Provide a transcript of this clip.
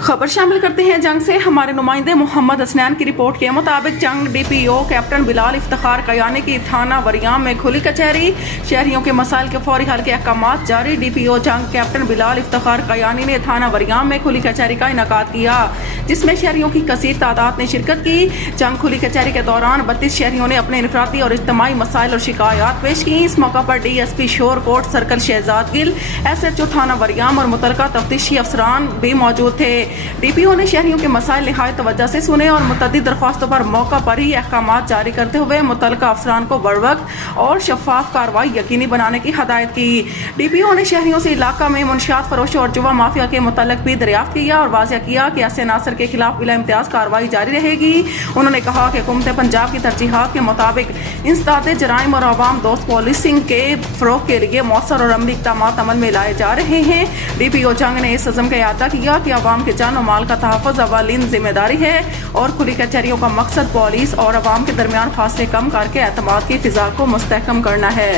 खबर शामिल करते हैं जंग से। हमारे नुमाइंदे मोहम्मद हसनैन की रिपोर्ट के मुताबिक जंग डीपीओ कैप्टन बिलाल इफ्तिखार कयानी की थाना वरियाम में खुली कचहरी। शहरियों के मसाइल के फौरी हल के अहकाम जारी। डीपीओ जंग कैप्टन बिलाल इफ्तिखार कयानी ने थाना वरियाम में खुली कचहरी का इनेकाद किया, जिसमें शहरियों की कसीर तादाद ने शिरकत की। जंग खुली कचहरी के दौरान 32 शहरियों ने अपने इनफरादी और इज्तिमाई मसाइल और शिकायत पेश की। इस मौका पर DSP Shorkot circle Shahzad Gill, SHO थाना वरियाम और मुतलका तफ्तीशी अफसरान भी मौजूद थे। DPO ने शहरियों के मसाइल निहायत तवज्जो से सुने और मुतअद्दिद दरख्वास्तों पर मौका पर ही अहकामात जारी करते हुए मुतलका अफसरान को बरवक्त और शफाफ कार्रवाई यकीनी बनाने की हदायत की। DPO ने शहरियों से इलाका में मुनशियात फरोशों और जुआ माफिया के मुतल्लिक भी दरियाफ्त किया और वाज़ेह किया कि ऐसे अनासर के खिलाफ बिला इम्तियाज कार्रवाई जारी रहेगी। उन्होंने कहा कि हुकूमत पंजाब की तरजीहात के मुताबिक इंसदादे जराइम और अवाम दोस्त पॉलिसिंग के फ़रोग़ के लिए मौसर और अमली इक़दामात अमल में लाए जा रहे हैं। DPO जंग ने इस अज़म का इआदा किया कि अवाम के जान और माल का तहफ़्फ़ुज़ अवालीन जिम्मेदारी है और खुली कचहरियों का मकसद पुलिस और अवाम के दरमियान फासले कम करके एतमाद की फ़िज़ा को मुस्तहकम करना है।